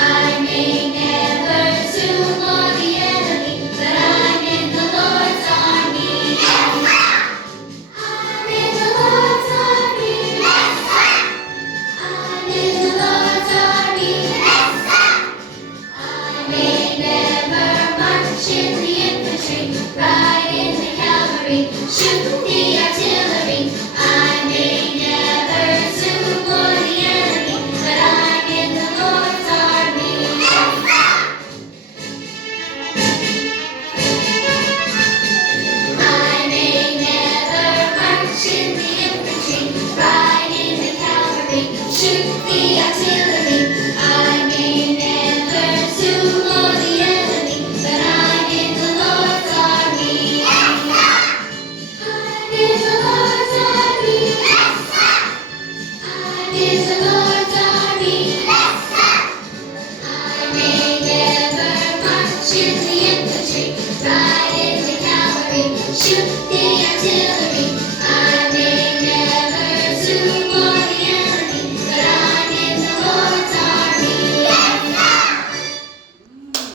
I may never zoom on the enemy, but I'm in the Lord's army. I'm in the Lord's army. I'm in the Lord's army. I may never march in the infantry, ride in the cavalry, shoot the artillery. I may never zoom on the enemy, but I'm in the Lord's army. I may never march in the infantry, ride in the cavalry, shoot the artillery. I may never zoom on the enemy, but I'm in the Lord's army. I'm in the Lord's army. I'm in the Lord's army. I may never march in the infantry, ride in the cavalry, shoot the artillery.